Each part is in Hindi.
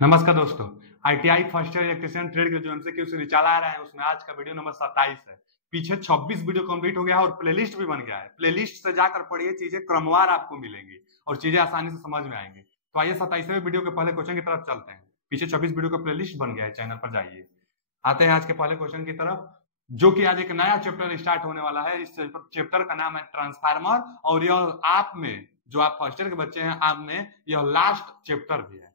नमस्कार दोस्तों। ITI first year electrician trade के जो एमसीक्यू सीरीज चला आ रहा है उसमें आज का वीडियो नंबर 27 है। पीछे 26 वीडियो कंप्लीट हो गया है और प्लेलिस्ट भी बन गया है। प्लेलिस्ट से जाकर पढ़िए, चीजें क्रमवार आपको मिलेंगी और चीजें आसानी से समझ में आएंगी। तो आइए 27वें वीडियो के पहले क्वेश्चन की तरफ चलते हैं। पीछे 26 वीडियो का प्लेलिस्ट बन गया है, चैनल पर जाइए। आते हैं आज के पहले क्वेश्चन की तरफ, जो कि आज एक नया चैप्टर स्टार्ट होने वाला है। इस चैप्टर का नाम है ट्रांसफार्मर और यह आप में जो आप फर्स्ट ईयर के बच्चे हैं, आप में यह लास्ट चैप्टर भी है।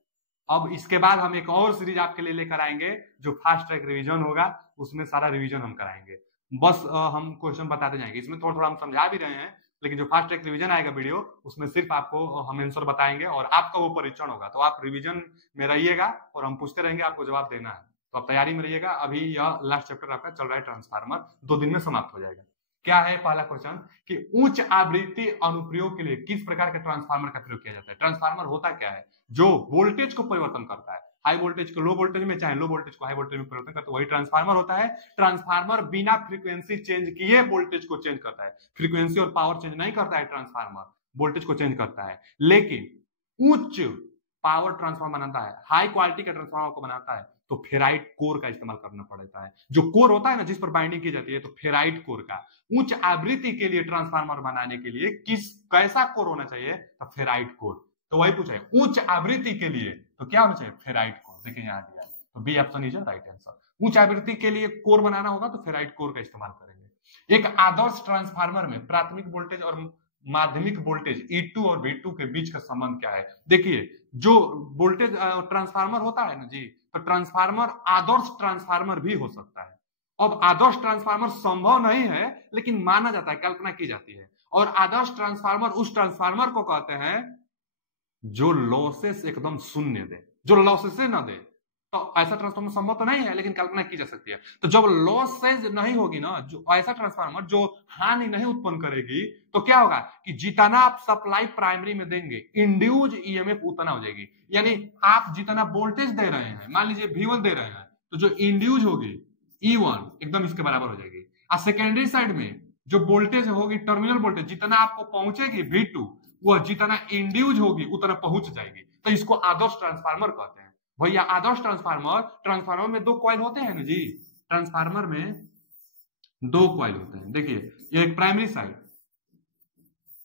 अब इसके बाद हम एक और सीरीज आपके लिए लेकर आएंगे जो फास्ट ट्रैक रिवीजन होगा, उसमें सारा रिवीजन हम कराएंगे। बस हम क्वेश्चन बताते जाएंगे, इसमें थोड़ा थोड़ा हम समझा भी रहे हैं, लेकिन जो फास्ट ट्रैक रिवीजन आएगा वीडियो उसमें सिर्फ आपको हम आंसर बताएंगे और आपका वो परीक्षण होगा। तो आप रिवीजन में रहिएगा और हम पूछते रहेंगे, आपको जवाब देना है। तो आप तैयारी में रहिएगा। अभी यह लास्ट चैप्टर आपका चल रहा है ट्रांसफार्मर, 2 दिन में समाप्त हो जाएगा। क्या है पहला क्वेश्चन कि उच्च आवृत्ति अनुप्रयोग के लिए किस प्रकार के ट्रांसफार्मर का प्रयोग किया जाता है। ट्रांसफार्मर होता क्या है? जो वोल्टेज को परिवर्तन करता है, हाई वोल्टेज को लो वोल्टेज में, चाहे लो वोल्टेज को हाई वोल्टेज में परिवर्तन करता है, वही ट्रांसफार्मर होता है। ट्रांसफार्मर बिना फ्रीक्वेंसी चेंज किए वोल्टेज को चेंज करता है। फ्रीक्वेंसी और पावर चेंज नहीं करता है ट्रांसफार्मर, वोल्टेज को चेंज करता है। लेकिन उच्च पावर ट्रांसफार्मर बनाता है, हाई क्वालिटी का ट्रांसफार्मर को बनाता है, तो फेराइट कोर का इस्तेमाल करना पड़ता है। जो कोर होता है ना, जिस पर बाइंडिंग की जाती है, तो फेराइट कोर का। उच्च आवृत्ति के लिए ट्रांसफार्मर बनाने के लिए कैसा कोर होना चाहिए? तो फेराइट कोर। तो वही पूछा है, उच्च आवृत्ति के लिए तो क्या होना चाहिए? Ferrite core. देखिए यहां दिया, तो B option is right answer. उच्च आवृत्ति के लिए कोर बनाना होगा तो फेराइट कोर का इस्तेमाल करेंगे। एक आदर्श ट्रांसफार्मर में प्राथमिक वोल्टेज और माध्यमिक वोल्टेज E2 और V2 के बीच का संबंध क्या है? देखिए, जो वोल्टेज ट्रांसफार्मर होता है ना जी, तो ट्रांसफार्मर आदर्श ट्रांसफार्मर भी हो सकता है। अब आदर्श ट्रांसफार्मर संभव नहीं है, लेकिन माना जाता है, कल्पना की जाती है। और आदर्श ट्रांसफार्मर उस ट्रांसफार्मर को कहते हैं जो लॉसेस एकदम शून्य दे, जो लॉसेस न दे। तो ऐसा ट्रांसफार्मर संभव तो नहीं है, लेकिन कल्पना की जा सकती है। तो जब लॉसेस नहीं होगी ना, जो ऐसा ट्रांसफार्मर जो हानि नहीं उत्पन्न करेगी, तो क्या होगा कि जितना आप सप्लाई प्राइमरी में देंगे, इंड्यूज ईएमएफ उतना हो जाएगी। यानी आप जितना वोल्टेज दे रहे हैं, मान लीजिए V1 दे रहे हैं, तो जो इंड्यूज होगी E1 एकदम इसके बराबर हो जाएगी। और सेकेंडरी साइड में जो वोल्टेज होगी, टर्मिनल वोल्टेज जितना आपको पहुंचेगी V2, वह जितना इंड्यूज होगी उतना पहुंच जाएगी। तो इसको आदर्श ट्रांसफार्मर कहते हैं। भैया आदर्श ट्रांसफार्मर में 2 कॉइल होते हैं ना जी। ट्रांसफार्मर में 2 कॉइल होते हैं। देखिए, ये एक प्राइमरी साइड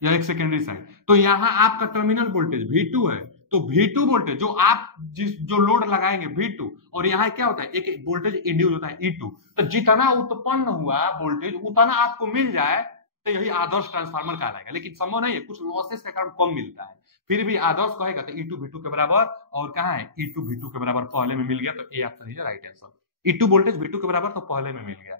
या एक सेकेंडरी साइड। तो यहां आपका टर्मिनल वोल्टेज V2 है, तो V2 वोल्टेज जो आप जो लोड लगाएंगे V2, और यहाँ क्या होता है, एक वोल्टेज इंड्यूस होता है E2। तो जितना उत्पन्न हुआ वोल्टेज उतना आपको मिल जाए, तो यही आदर्श ट्रांसफार्मर कहलाएगा। लेकिन संभव नहीं है, कुछ लॉसेस के कारण कम मिलता है, फिर भी आदर्श कहेगा तो E2 V2 के बराबर। और कहाँ है E2 V2 के बराबर, पहले में मिल गया, तो A option is right answer. E2 voltage V2 के बराबर तो पहले में मिल गया।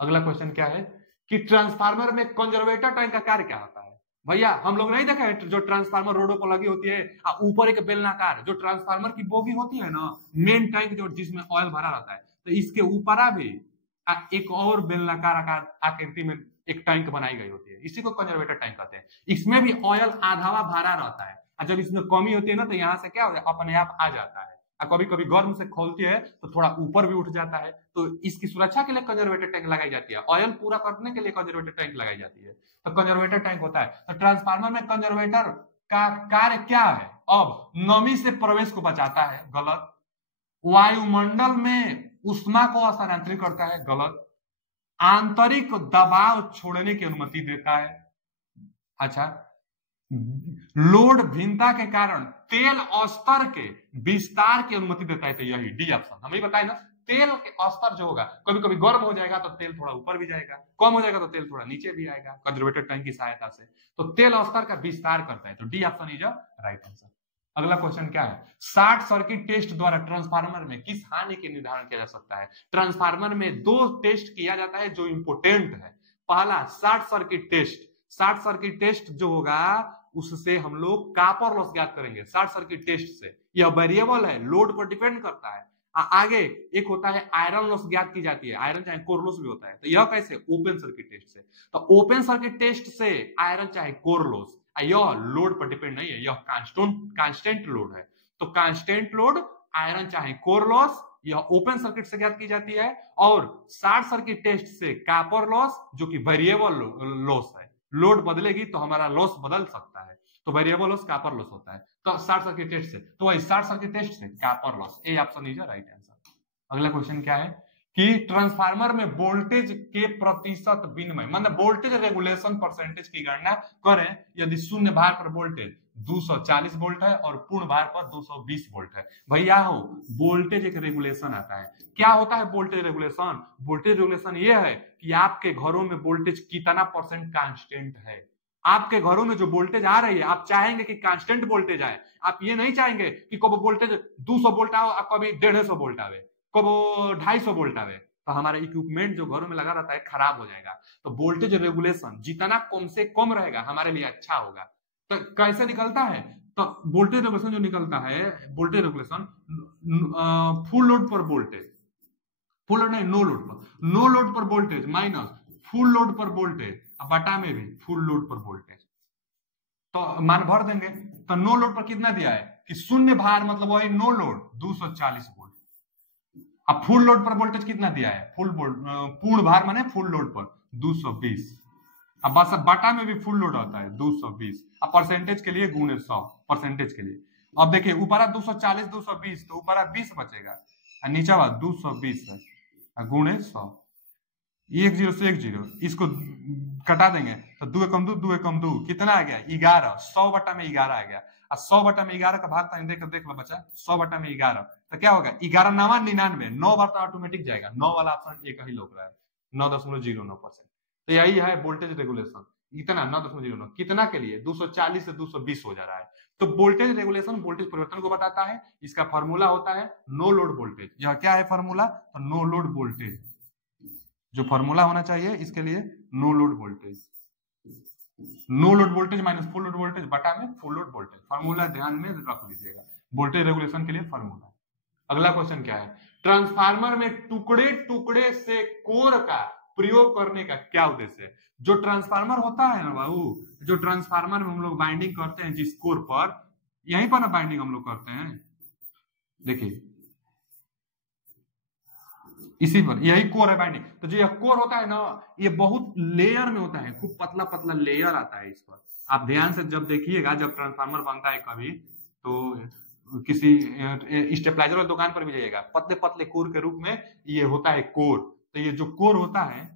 अगला क्वेश्चन क्या है कि ट्रांसफार्मर में कंजर्वेटर टैंक का कार्य क्या होता है? भैया हम लोग नहीं देखा है, जो ट्रांसफार्मर रोडों पर लगी होती है, ऊपर एक बेलनाकार जो ट्रांसफार्मर की बोगी होती है ना, मेन टैंक जो जिसमें ऑयल भरा रहता है, तो इसके ऊपर भी एक और बेलनाकार आकृति में एक टैंक बनाई गई होती है, इसी को कंजर्वेटर टैंक कहते हैं। इसमें भी ऑयल आधावा भरा रहता है, और जब इसमें कमी होती है ना, तो यहाँ से क्या होता है, अपने आप आ जाता है। कभी कभी गर्म से खोलती है तो थोड़ा ऊपर भी उठ जाता है, तो इसकी सुरक्षा के लिए कंजर्वेटर टैंक लगाई जाती है। ऑयल पूरा करने के लिए कंजर्वेटर टैंक लगाई जाती है, तो कंजर्वेटर टैंक होता है। तो ट्रांसफार्मर में कंजर्वेटर का कार्य क्या है? अब नमी से प्रवेश को बचाता है, गलत। वायुमंडल में ऊष्मा को स्थानांतरित करता है, गलत। आंतरिक दबाव छोड़ने की अनुमति देता है, अच्छा। लोड भिन्नता के कारण तेल स्तर के विस्तार की अनुमति देता है, तो यही डी ऑप्शन। हम ये बताए ना, तेल के स्तर जो होगा, कभी कभी गर्म हो जाएगा तो तेल थोड़ा ऊपर भी जाएगा, कम हो जाएगा तो तेल थोड़ा नीचे भी आएगा कंजर्वेटर टैंक की सहायता से। तो तेल स्तर का विस्तार करता है, तो D option is right answer. अगला क्वेश्चन क्या है, शॉर्ट सर्किट टेस्ट द्वारा ट्रांसफार्मर में किस हानि के निर्धारण किया जा सकता है? ट्रांसफार्मर में 2 टेस्ट किया जाता है जो इंपोर्टेंट है। पहला short circuit test. Short circuit test जो होगा उससे हम लोग कॉपर लॉस ज्ञात करेंगे, शॉर्ट सर्किट टेस्ट से। यह वेरिएबल है, लोड पर डिपेंड करता है। आगे एक होता है आयरन लॉस ज्ञात की जाती है, आयरन चाहे कोर लॉस भी होता है। तो यह कैसे? ओपन सर्किट टेस्ट से। तो ओपन सर्किट टेस्ट से आयरन चाहे कोर लॉस, यह लोड पर डिपेंड नहीं है, यह कांस्टेंट लोड है। तो कांस्टेंट लोड आयरन चाहे कोर लॉस, यह ओपन सर्किट से ज्ञात की जाती है। और शॉर्ट सर्किट टेस्ट से कॉपर लॉस, जो कि वेरिएबल लॉस है, लोड बदलेगी तो हमारा लॉस बदल सकता है। तो वेरिएबल लॉस कॉपर लॉस होता है। तो शॉर्ट सर्किट टेस्ट से, तो वही शॉर्ट सर्किट टेस्ट से copper loss, A option is right answer. अगला क्वेश्चन क्या है कि ट्रांसफार्मर में वोल्टेज के प्रतिशत विनिमय, मतलब वोल्टेज रेगुलेशन परसेंटेज की गणना करें यदि शून्य भार पर वोल्टेज 240 वोल्ट है और पूर्ण भार पर 220 वोल्ट है। भैया हो वोल्टेज एक रेगुलेशन आता है। क्या होता है वोल्टेज रेगुलेशन? वोल्टेज रेगुलेशन ये है कि आपके घरों में वोल्टेज कितना परसेंट कांस्टेंट है। आपके घरों में जो वोल्टेज आ रही है आप चाहेंगे कि कांस्टेंट वोल्टेज आए, आप ये नहीं चाहेंगे कि कब वोल्टेज 200 वोल्ट आओ और कभी 150 वोल्ट आवे, कब 250 वोल्ट आवे, तो हमारा इक्विपमेंट जो घरों में लगा रहता है खराब हो जाएगा। तो वोल्टेज रेगुलेशन जितना कम से कम रहेगा हमारे लिए अच्छा होगा। तो कैसे निकलता है? तो वोल्टेज रेगुलेशन जो निकलता है, वोल्टेज रेगुलेशन फुल लोड पर वोल्टेज, फुल लोड नहीं नो लोड पर, नो लोड पर वोल्टेज माइनस फुल लोड पर वोल्टेज, बटा में भी फुल लोड पर वोल्टेज। तो मान भर देंगे तो नो लोड पर कितना दिया है कि शून्य भार मतलब वही नो लोड 240 वोल्ट। अब फुल लोड पर वोल्टेज कितना दिया है? फुल पूर्ण भार माने फुल लोड पर 220। अब बस बटा में भी फुल लोड आता है 220। अब परसेंटेज के लिए गुणे 100 परसेंटेज के लिए। अब देखिए ऊपर 240 220 तो ऊपर 20 बचेगा, नीचे 220 है गुणे 100, 1 0 से 1 0 इसको कटा देंगे तो 2 एकम 2 2 एकम 2 कितना आ गया? 11। 100 बटा में 11 आ गया। 100 बटा में 11 का भाग देख लो बच्चा, 100 बटा में 11 तो क्या होगा? 11 9 99, 9 बार तो ऑटोमेटिक जाएगा। 9 वाला ऑप्शन एक ही लोग रहा है, 9.09%। तो यही है वोल्टेज रेगुलेशन। इतना 9.09 कितना के लिए? 240 से 220 हो जा रहा है। तो वोल्टेज रेगुलेशन वोल्टेज परिवर्तन को बताता है। इसका फॉर्मूला होता है नो लोड वोल्टेज। यह क्या है फॉर्मूला? तो नो लोड वोल्टेज, जो फॉर्मूला होना चाहिए इसके लिए no load voltage, no load voltage minus full load voltage बटा में फुल लोड वोल्टेज। फॉर्मूला ध्यान में रख लीजिएगा, वोल्टेज रेगुलेशन के लिए फॉर्मूला। अगला क्वेश्चन क्या है? ट्रांसफार्मर में टुकड़े टुकड़े से कोर का प्रयोग करने का क्या उद्देश्य है? जो ट्रांसफार्मर होता है ना बाबू, जो ट्रांसफार्मर में हम लोग बाइंडिंग करते हैं जिस कोर पर, यहीं पर ना बाइंडिंग हम लोग करते हैं, देखिए इसी पर, यही कोर है बाइंडिंग। तो जो यह कोर होता है ना ये बहुत लेयर में होता है, खूब पतला पतला लेयर आता है इस पर। आप ध्यान से जब देखिएगा, जब ट्रांसफार्मर बनता है कभी तो किसी स्टेबलाइजर वाली दुकान पर भी जाइएगा, पतले पतले कोर के रूप में ये होता है कोर। तो ये जो कोर होता है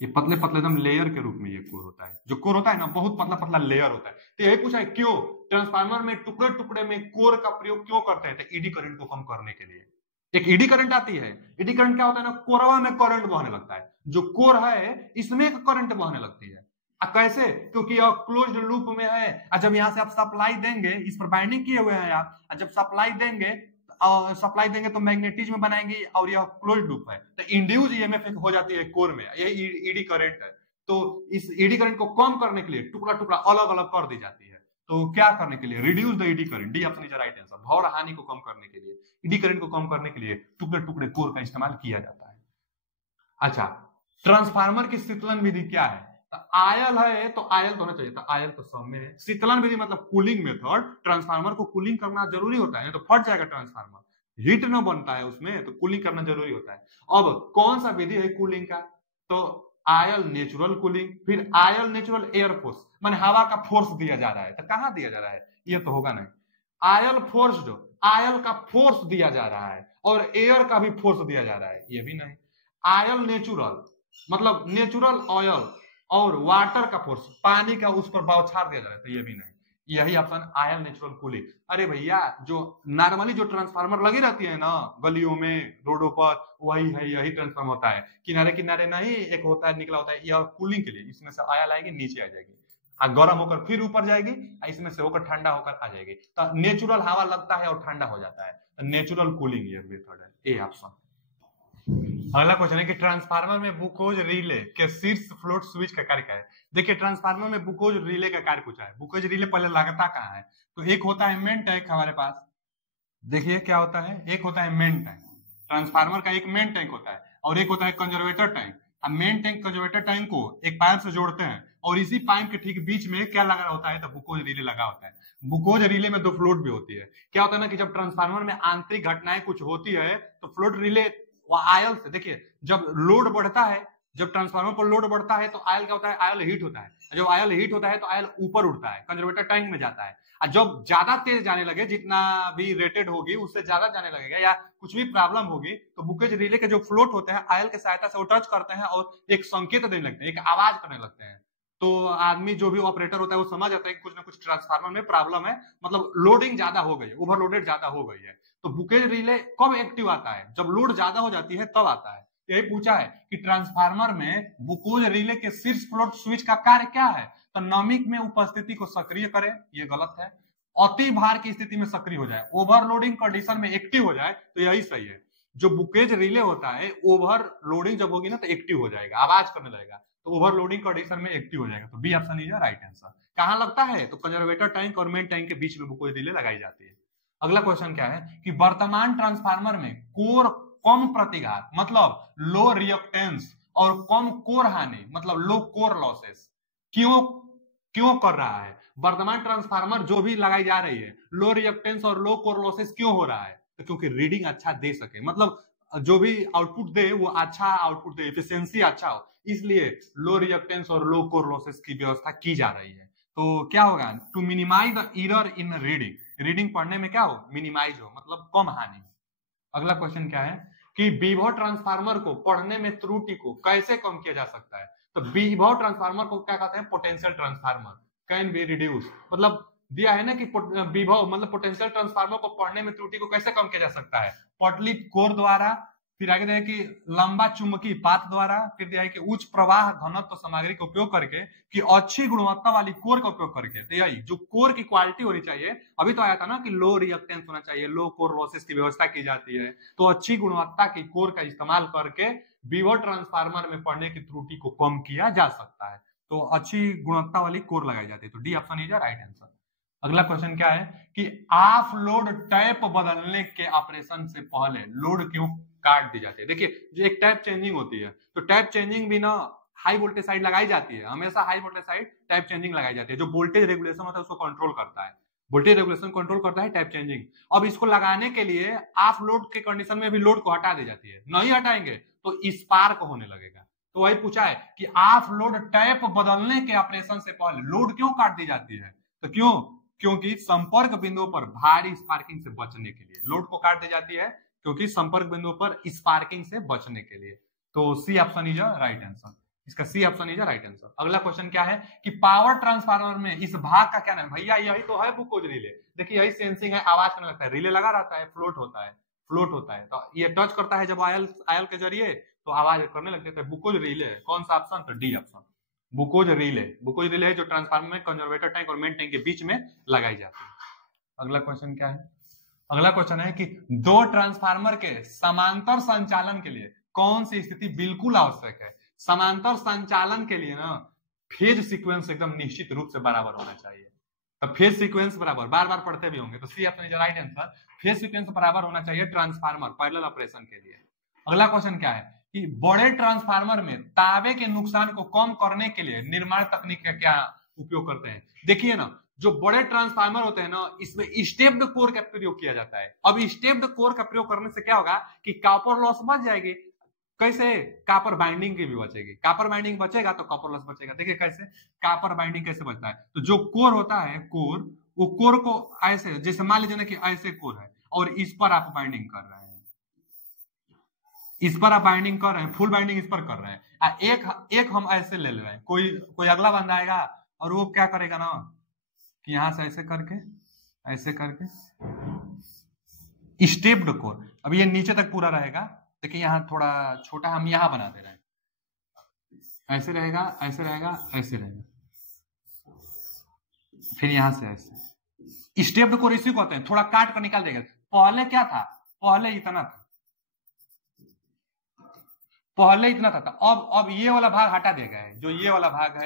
ये पतले पतले एकदम लेयर के रूप में ये कोर होता है। जो कोर होता है ना बहुत पतला पतला लेयर होता है। तो यही पूछा है क्यों ट्रांसफार्मर में टुकड़े टुकड़े में कोर का प्रयोग क्यों करते हैं? तो ईडी करंट को कम करने के लिए। एक ईडी करंट आती है। ईडी करंट क्या होता है ना, कोरवा में करंट बहने लगता है। जो कोर है इसमें एक करंट बहने लगती है। कैसे? क्योंकि यह क्लोज्ड लूप में है। जब यहां से आप सप्लाई देंगे, इस पर बाइंडिंग किए हुए हैं आप, जब सप्लाई देंगे तो मैग्नेटिज्म बनाएंगे और यह क्लोज्ड लूप है तो इंड्यूस ईएमएफ हो जाती है कोर में, यही ईडी करंट है। तो इस ईडी करंट को कम करने के लिए टुकड़ा टुकड़ा अलग अलग कर दी जाती है। तो क्या करने के लिए? Reduce the eddy current, D option is right answer. भौर हानि को कम करने के लिए, ईडी करंट को कम करने के लिए टुकड़े टुकड़े कोर का इस्तेमाल किया जाता है। अच्छा, ट्रांसफार्मर की शीतलन विधि क्या है? तो आयल है तो आयल तो होना चाहिए, तो आयल तो सब में है। शीतलन विधि मतलब कूलिंग मेथड। ट्रांसफार्मर को कूलिंग करना जरूरी होता है, नहीं तो फट जाएगा ट्रांसफार्मर, हीट न बनता है उसमें, तो कूलिंग करना जरूरी होता है। अब कौन सा विधि है कूलिंग का? तो आयल नेचुरल कूलिंग, फिर आयल नेचुरल एयर फोर्स, माने हवा का फोर्स दिया जा रहा है। तो कहां दिया जा रहा है? ये तो होगा नहीं। आयल फोर्स्ड, आयल का फोर्स दिया जा रहा है और एयर का भी फोर्स दिया जा रहा है, ये भी नहीं। आयल नेचुरल मतलब नेचुरल ऑयल और वाटर का फोर्स, पानी का उस पर बौछार दिया जा रहा है, तो ये भी नहीं। यही ऑप्शन आयल नेचुरल कूलिंग। अरे भैया जो नॉर्मली जो ट्रांसफार्मर लगी रहती है ना गलियों में रोडों पर, वही है, यही ट्रांसफार्मर होता है। किनारे किनारे नहीं एक होता है निकला होता है, यह कूलिंग के लिए। इसमें से आयल आएगी नीचे आ जाएगी, गर्म होकर फिर ऊपर जाएगी, इसमें से होकर ठंडा होकर आ जाएगी। तो नेचुरल हवा लगता है और ठंडा हो जाता है, तो नेचुरल कूलिंग ये मेथड है, ए ऑप्शन। अगला क्वेश्चन है कि ट्रांसफार्मर में बुकोज रिले के शीर्ष फ्लोट स्विच का कार्य क्या है? देखिए ट्रांसफार्मर में बुकोज रिले का कार्य पूछा है। बुकोज रिले पहले लगता कहाँ है? तो एक होता है मेन टैंक हमारे पास, देखिए क्या होता है, एक होता है मेन टैंक, ट्रांसफार्मर का एक मेन टैंक होता है और एक होता है कंजर्वेटर टैंक। अब मेन टैंक कंजर्वेटर टैंक को एक पाइप से जोड़ते हैं और इसी पाइप के ठीक बीच में क्या लगा होता है? तो बुकोज रिले लगा होता है। बुकोज रिले में दो फ्लोट भी होती है। क्या होता है ना कि जब ट्रांसफार्मर में आंतरिक घटनाएं कुछ होती है तो फ्लोट रिले आयल से, देखिए जब लोड बढ़ता है जब ट्रांसफार्मर पर लोड बढ़ता है तो आयल क्या होता है, आयल हीट होता है, जब आयल हीट होता है तो आयल ऊपर उठता है, कंजर्वेटर टैंक में जाता है, और जब ज्यादा तेज जाने लगे, जितना भी रेटेड होगी उससे ज्यादा जाने लगेगा या कुछ भी प्रॉब्लम होगी, तो बुकेज रिले के जो फ्लोट होते हैं आयल की सहायता से वो टच करते हैं और एक संकेत देने लगते हैं, एक आवाज करने लगते हैं। तो आदमी जो भी ऑपरेटर होता है वो समझ जाता है कि कुछ ना कुछ ट्रांसफार्मर में प्रॉब्लम है, मतलब लोडिंग ज्यादा हो गई है, ओवरलोडेड ज्यादा हो गई है। तो बुकेज रिले कब एक्टिव आता है, जब लोड ज्यादा हो जाती है तब आता है। यही पूछा है कि ट्रांसफार्मर में बुकेज रिले के शीर्ष फ्लोट स्विच का कार्य क्या है, तो नमिक में उपस्थिति को सक्रिय करे, ये गलत है। अति भार की स्थिति में सक्रिय हो जाए, ओवरलोडिंग कंडीशन में एक्टिव हो जाए, तो यही सही है। जो बुकेज रिले होता है ओवरलोडिंग जब होगी ना तो एक्टिव हो जाएगा, आवाज करने लगेगा, तो ओवरलोडिंग कंडीशन में एक्टिव हो जाएगा। तो B option is right answer. कहां लगता है, तो कंजर्वेटर टैंक और मेन टैंक के बीच में बुकेज रिले लगाई जाती है। अगला क्वेश्चन क्या है कि वर्तमान ट्रांसफार्मर में कोर कम प्रतिघात मतलब लो रिएक्टेंस और कम कोर हानि मतलब लो कोर लॉसेस क्यों कर रहा है। वर्तमान ट्रांसफार्मर जो भी लगाई जा रही है लो रिएक्टेंस और लो कोर लॉसेस क्यों हो रहा है, तो क्योंकि रीडिंग अच्छा दे सके, मतलब जो भी आउटपुट दे वो अच्छा आउटपुट दे, एफिशिएंसी अच्छा हो, इसलिए लो रिएक्टेंस और लो कोर लॉसेस की व्यवस्था की जा रही है। तो क्या होगा, to minimize the error in reading, reading पढ़ने में क्या हो, मिनिमाइज हो, मतलब कम हानि। अगला क्वेश्चन क्या है कि विभव ट्रांसफार्मर को पढ़ने में त्रुटि को कैसे कम किया जा सकता है। तो विभव ट्रांसफार्मर को क्या कहते हैं, potential transformer can be reduce, मतलब दिया है ना कि विभव मतलब पोटेंशियल ट्रांसफार्मर को पढ़ने में त्रुटि को कैसे कम किया जा सकता है, पटली कोर द्वारा, फिर आगे दिया है कि लंबा चुंबकीय पाथ द्वारा, फिर दिया है कि उच्च प्रवाह घनत्व सामग्री का उपयोग करके, कि अच्छी गुणवत्ता वाली कोर का उपयोग करके। तो यही जो कोर की क्वालिटी होनी चाहिए, अभी तो आया था ना कि लो रिएक्टेंस होना चाहिए, लो कोर लॉसेस की व्यवस्था की जाती है, तो अच्छी गुणवत्ता की कोर का इस्तेमाल करके विभव ट्रांसफार्मर में पढ़ने की त्रुटि को कम किया जा सकता है। तो अच्छी गुणवत्ता वाली कोर लगाई जाती है, तो D option is right answer. अगला क्वेश्चन क्या है कि ऑफ लोड टैप बदलने के ऑपरेशन से पहले लोड क्यों काट दी जाती है। देखिए जो एक टैप चेंजिंग होती है, तो टैप चेंजिंग भी ना हाई वोल्टेज साइड लगाई जाती है, हमेशा high voltage side tap changing लगाई जाती है, जो वोल्टेज रेगुलेशन होता है उसको कंट्रोल करता है, वोल्टेज रेगुलेशन कंट्रोल करता है टैप चेंजिंग। अब इसको लगाने के लिए ऑफ लोड के कंडीशन में भी लोड को हटा दी जाती है, नहीं हटाएंगे तो स्पार्क होने लगेगा। तो वही पूछा है कि ऑफ लोड टैप बदलने के ऑपरेशन से पहले लोड क्यों काट दी जाती है, तो क्योंकि संपर्क बिंदुओं पर भारी स्पार्किंग से बचने के लिए लोड को काट दी जाती है, क्योंकि संपर्क बिंदुओं पर स्पार्किंग से बचने के लिए। तो C option is right answer, इसका C option is right answer. अगला क्वेश्चन क्या है कि पावर ट्रांसफार्मर में इस भाग का क्या नाम है, भैया यही तो है बुकोज रिले। देखिए यही सेंसिंग है, आवाज करने लगता है, रिले लगा रहता है, फ्लोट होता है, तो ये टच करता है जब आयल के जरिए तो आवाज करने लगती है, बुकोज रिले। कौन सा ऑप्शन, तो डी ऑप्शन, बुकोज रिले है जो ट्रांसफार्मर में कंजर्वेटर टैंक और मेन टैंक के बीच में लगाई जाती है। अगला क्वेश्चन क्या है, अगला क्वेश्चन है कि दो ट्रांसफार्मर के समांतर संचालन के लिए कौन सी स्थिति बिल्कुल आवश्यक है। समांतर संचालन के लिए ना फेज सीक्वेंस एकदम निश्चित रूप से बराबर होना चाहिए, तो फेज सीक्वेंस बराबर, बार बार पढ़ते भी होंगे, तो C option is right answer, phase sequence बराबर होना चाहिए ट्रांसफार्मर पैरेलल ऑपरेशन के लिए। अगला क्वेश्चन क्या है कि बड़े ट्रांसफार्मर में तांबे के नुकसान को कम करने के लिए निर्माण तकनीक का क्या उपयोग करते हैं। देखिए ना जो बड़े ट्रांसफार्मर होते हैं ना इसमें स्टेप्ड कोर का प्रयोग किया जाता है। अब स्टेप्ड कोर का प्रयोग करने से क्या होगा कि कॉपर लॉस बच जाएगी, कैसे, कॉपर बाइंडिंग की भी बचेगी, कॉपर बाइंडिंग बचेगा तो कॉपर लॉस बचेगा। देखिए कैसे कॉपर बाइंडिंग कैसे बचता है, तो जो कोर होता है कोर, वो कोर को ऐसे, जैसे मान लीजिए ना कि ऐसे कोर है और इस पर आप बाइंडिंग कर रहे हैं, इस पर आप बाइंडिंग कर रहे हैं, फुल बाइंडिंग इस पर कर रहे हैं, एक हम ऐसे ले रहे हैं, कोई अगला बंदा आएगा और वो क्या करेगा ना कि यहां से ऐसे करके स्टेप्ड कोर, अब ये नीचे तक पूरा रहेगा, देखिए यहाँ थोड़ा छोटा हम यहां बना दे रहे हैं, ऐसे रहेगा, फिर यहां से ऐसे स्टेप्ड कोर इसी को होते हैं, थोड़ा काट कर निकाल देगा। पहले क्या था, पहले इतना था, तो अब ये वाला भाग हटा देगा है, जो ये वाला भाग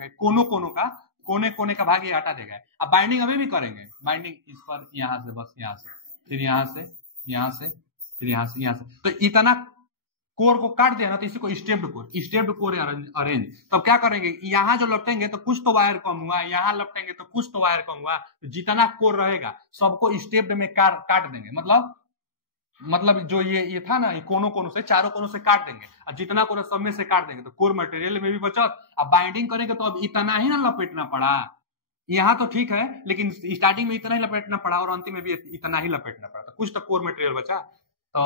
है कोने का भाग ये हटा देगा। अब बाइंडिंग अभी भी करेंगे, बाइंडिंग इस पर यहां से, बस यहां से, फिर यहां से, फिर यहां से, तो इतना कोर को काट दिया ना, तो इसी को स्टेप्ड कोर अरेंज। तब क्या करेंगे, यहां जो लपटेंगे तो कुछ तो वायर कम हुआ, यहां लपटेंगे तो कुछ तो वायर कम हुआ, तो जितना कोर रहेगा सबको स्टेप्ड में काट देंगे, मतलब मतलब जो ये था ना, ये कोनों से, चारों कोनों से काट देंगे और जितना कोना सब में से काट देंगे तो कोर मटेरियल में भी बचत। अब बाइंडिंग करेंगे तो अब इतना ही ना लपेटना पड़ा, यहाँ तो ठीक है लेकिन स्टार्टिंग में इतना ही लपेटना पड़ा और अंतिम में भी इतना ही लपेटना पड़ा, तो कुछ तो कोर मटेरियल बचा। तो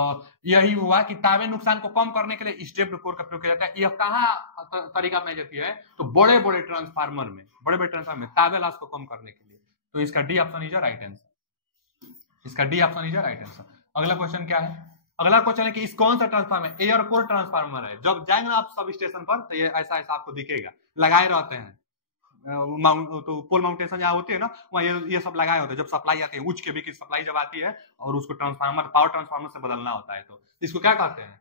यही हुआ कि तावे नुकसान को कम करने के लिए स्टेप्ड कोर का प्रयोग किया जाता है। यह कहाँ तरीका अपनाई जाती है, तो बड़े बड़े ट्रांसफार्मर में तावे लॉस को कम करने के लिए। तो इसका D option is right answer, इसका D option is right answer. अगला क्वेश्चन क्या है, अगला क्वेश्चन है कि इस कौन सा ट्रांसफार्मर है, एयर कोर ट्रांसफार्मर है। जब जाएंगे ना आप सब स्टेशन पर तो ये ऐसा ऐसा आपको दिखेगा, लगाए रहते हैं तो पोल माउंटेशन जहाँ होती है ना वहाँ ये सब लगाए होते हैं। जब सप्लाई आती है उच्च केवी की सप्लाई जब आती है और उसको ट्रांसफार्मर पावर ट्रांसफार्मर से बदलना होता है तो इसको क्या कहते हैं,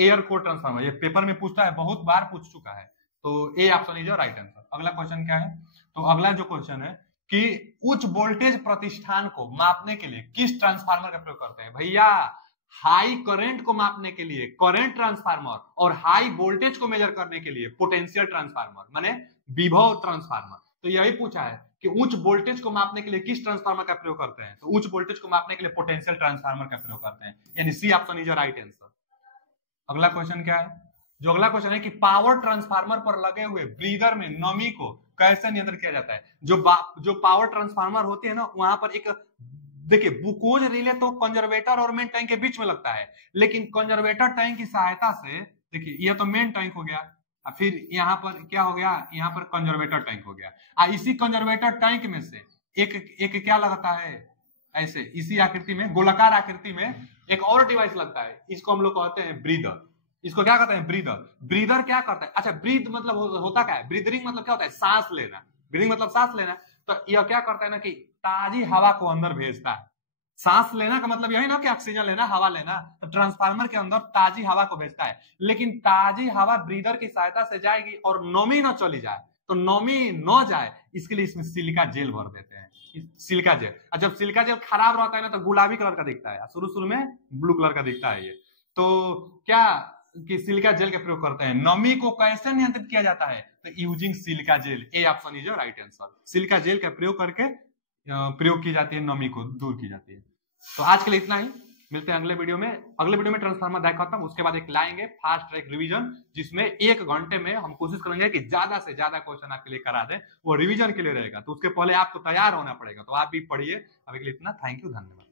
एयर कोर ट्रांसफार्मर। ये पेपर में पूछता है, बहुत बार पूछ चुका है। तो A option is right answer. अगला क्वेश्चन क्या है, तो अगला जो क्वेश्चन है कि उच्च वोल्टेज प्रतिष्ठान को मापने के लिए किस ट्रांसफार्मर का प्रयोग करते हैं। भैया हाई करंट को मापने के लिए करंट ट्रांसफार्मर और हाई वोल्टेज को मेजर करने के लिए पोटेंशियल ट्रांसफार्मर माने विभव ट्रांसफार्मर। तो यही पूछा है कि उच्च वोल्टेज को मापने के लिए किस ट्रांसफार्मर का प्रयोग करते हैं, तो उच्च वोल्टेज को मापने के लिए पोटेंशियल ट्रांसफार्मर का प्रयोग करते हैं, यानी C option is right answer. अगला क्वेश्चन क्या है, जो अगला क्वेश्चन है कि पावर ट्रांसफार्मर पर लगे हुए ब्रीदर में नमी को कैसे नियंत्रित किया जाता है। जो पावर ट्रांसफार्मर होती है ना वहां पर एक देखिए बुकोज रिले तो कंजर्वेटर और मेन टैंक के बीच में लगता है, लेकिन कंजर्वेटर टैंक की सहायता से देखिए ये तो मेन टैंक हो गया, फिर यहाँ पर क्या हो गया, यहाँ पर कंजर्वेटर टैंक हो गया। इसी कंजर्वेटर टैंक में से एक क्या लगता है, ऐसे इसी आकृति में गोलाकार आकृति में एक और डिवाइस लगता है, इसको हम लोग कहते हैं ब्रीदर। इसको क्या कहते हैं, ब्रीदर। ब्रीदर क्या करता है, अच्छा ब्रीद मतलब होता क्या है, ब्रीदरिंग मतलब क्या होता है, सांस लेना। ब्रीदिंग मतलब सांस लेना। तो यह क्या करता है ना कि ताजी हवा को अंदर भेजता है। सांस लेना का मतलब यही ना कि ऑक्सीजन लेना, हवा लेना, तो ट्रांसफार्मर के अंदर ताजी हवा को भेजता है। लेकिन ताजी हवा ब्रीदर की सहायता से जाएगी और नमी न चली जाए, तो नमी न जाए इसके लिए इसमें सिलिका जेल भर देते हैं, सिलिका जेल। और जब सिलिका जेल खराब रहता है ना तो गुलाबी कलर का दिखता है, शुरू में ब्लू कलर का दिखता है ये। तो क्या कि सिलिका जेल का प्रयोग करते हैं। नमी को कैसे नियंत्रित किया जाता है, तो using silica gel, A option is right answer. Silica gel का प्रयोग करके प्रयोग की जाती है, नमी को दूर की जाती है। तो आज के लिए इतना ही, मिलते हैं अगले वीडियो में। अगले वीडियो में ट्रांसफार्मर देखा खत्म, उसके बाद एक लाएंगे फास्ट ट्रैक रिवीजन, जिसमें 1 घंटे में हम कोशिश करेंगे कि ज्यादा से ज्यादा क्वेश्चन आपके लिए करा दें, वो रिवीजन के लिए रहेगा। तो उसके पहले आपको तैयार होना पड़ेगा, तो आप भी पढ़िए। अभी के लिए इतना, थैंक यू, धन्यवाद।